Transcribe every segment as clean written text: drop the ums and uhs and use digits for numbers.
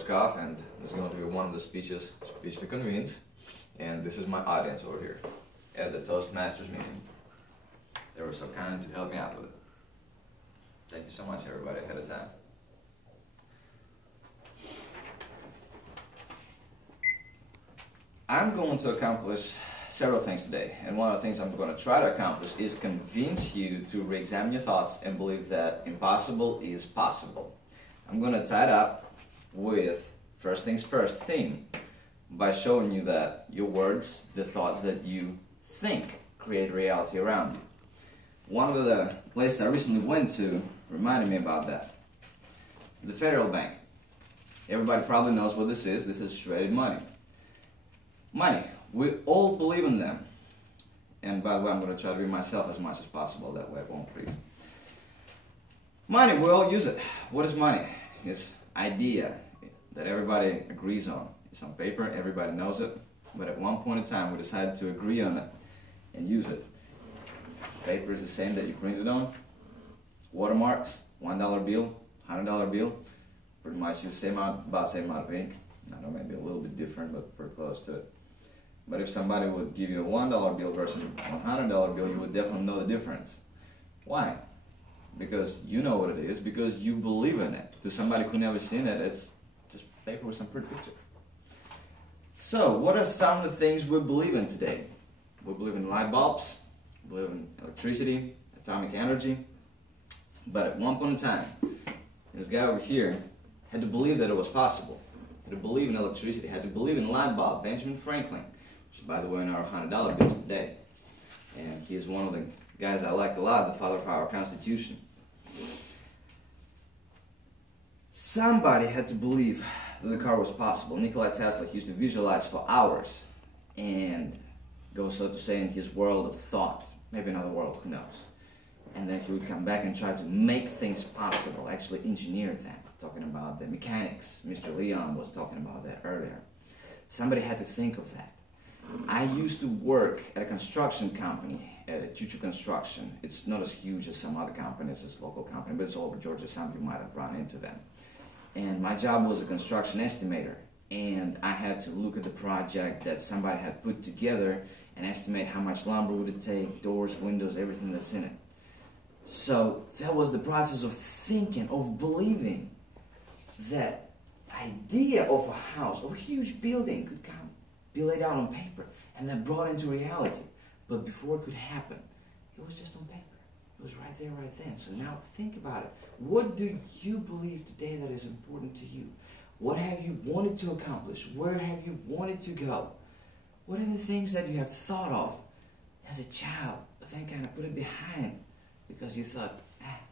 Koff, and this is going to be one of the speech to convince, and this is my audience over here at the Toastmasters meeting. They were so kind to help me out with it. Thank you so much, everybody, ahead of time. I'm going to accomplish several things today, and one of the things I'm going to try to accomplish is convince you to re-examine your thoughts and believe that impossible is possible. I'm going to tie it up with first things first theme by showing you that your words, the thoughts that you think, create reality around you. One of the places I recently went to reminded me about that. The Federal Bank. Everybody probably knows what this is. This is shredded money. Money. We all believe in them. And by the way, I'm going to try to be myself as much as possible. That way I won't freeze. Money, we all use it. What is money? It's idea that everybody agrees on. It's on paper, everybody knows it. But at one point in time, we decided to agree on it and use it. Paper is the same that you printed on. Watermarks, $1 bill, $100 bill. Pretty much use about the same amount of ink. I know maybe a little bit different, but pretty close to it. But if somebody would give you a $1 bill versus a $100 bill, you would definitely know the difference. Why? Because you know what it is, because you believe in it. To somebody who never seen it, it's just paper with some pretty picture. So, what are some of the things we believe in today? We believe in light bulbs, we believe in electricity, atomic energy. But at one point in time, this guy over here had to believe that it was possible. Had to believe in electricity, had to believe in light bulb, Benjamin Franklin, which is, by the way, in our $100 bills today. And he is one of the guys I like a lot, the father of our Constitution. Somebody had to believe that the car was possible. Nikola Tesla used to visualize for hours and go, so to say, in his world of thought. Maybe another world, who knows. And then he would come back and try to make things possible, actually engineer them. Talking about the mechanics. Mr. Leon was talking about that earlier. Somebody had to think of that. I used to work at a construction company, at a Chuchu Construction. It's not as huge as some other companies, it's a local company, but it's all over Georgia. Some of you might have run into them. And my job was a construction estimator. And I had to look at the project that somebody had put together and estimate how much lumber would it take, doors, windows, everything that's in it. So that was the process of thinking, of believing that idea of a house, of a huge building could come, be laid out on paper and then brought into reality. But before it could happen, it was just on paper. It was right there, right then. So now think about it. What do you believe today that is important to you? What have you wanted to accomplish? Where have you wanted to go? What are the things that you have thought of as a child, but then kind of put it behind because you thought,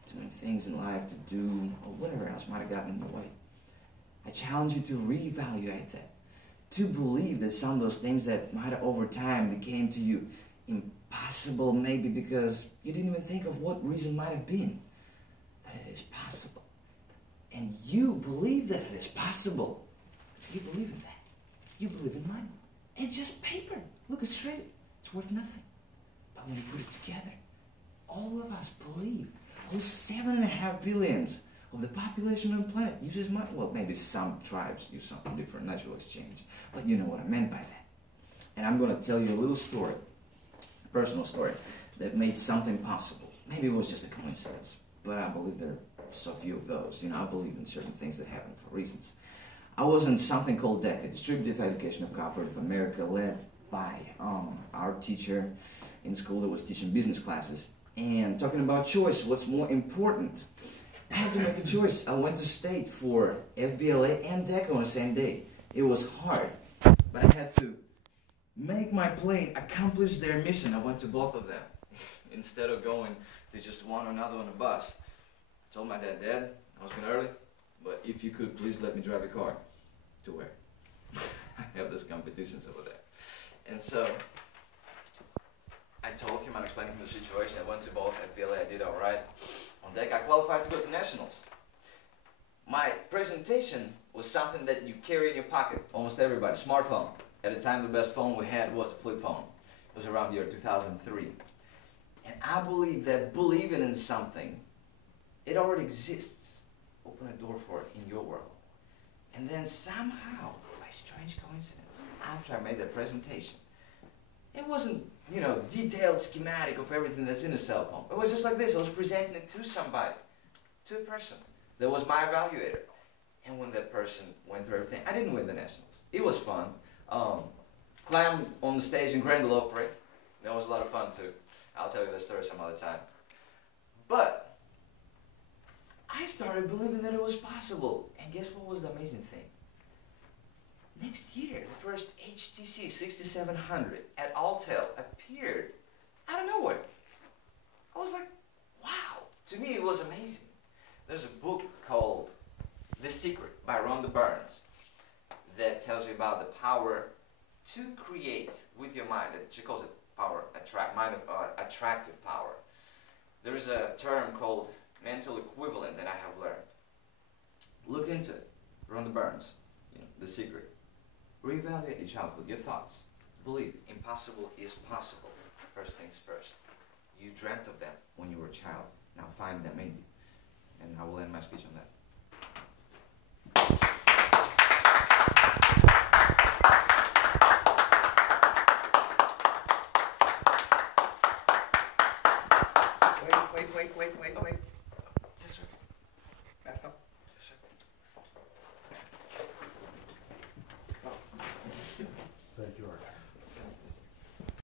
too many things in life to do, or whatever else might have gotten in the way? I challenge you to reevaluate that, to believe that some of those things that might have over time became to you impossible, maybe because you didn't even think of what reason might have been, that it is possible. And you believe that it is possible. You believe in that. You believe in money. It's just paper. Look, it's shredded. It's worth nothing. But when you put it together, all of us believe. All 7.5 billion of the population on the planet uses money. Well, maybe some tribes use something different, natural exchange. But you know what I meant by that. And I'm going to tell you a little story, a personal story, that made something possible. Maybe it was just a coincidence, but I believe there are so few of those. You know, I believe in certain things that happen for reasons. I was in something called DECA, Distributive Education of Cooperative America, led by our teacher in school that was teaching business classes. And talking about choice, what's more important? I had to make a choice. I went to state for FBLA and DECA on the same day. It was hard, but I had to make my plane accomplish their mission. I went to both of them instead of going to just one or another on the bus. I told my dad, Dad, I was going early, but if you could, please let me drive your car. To where? I have these competitions over there. And so I told him, I explained to him the situation. I went to both FBLA, I did all right. On deck, I qualified to go to nationals. My presentation was something that you carry in your pocket, almost everybody, smartphone. At the time, the best phone we had was a flip phone. It was around the year 2003. And I believe that believing in something, it already exists. Open a door for it in your world. And then somehow, by strange coincidence, after I made that presentation, it wasn't, detailed schematic of everything that's in a cell phone. It was just like this. I was presenting it to somebody, to a person that was my evaluator. And when that person went through everything, I didn't win the nationals. It was fun. Climbed on the stage in Grand Ole Opry. That was a lot of fun too. I'll tell you that story some other time. But I started believing that it was possible. And guess what was the amazing thing? Next year, the first HTC 6700 at Altel appeared out of nowhere. I was like, wow. To me, it was amazing. There's a book called The Secret by Rhonda Burns that tells you about the power to create with your mind. She calls it attractive power. There is a term called mental equivalent that I have learned. Look into it. Rhonda Burns, The Secret. Reevaluate your childhood, your thoughts. Believe impossible is possible. First things first. You dreamt of them when you were a child. Now find them in you. And I will end my speech on that.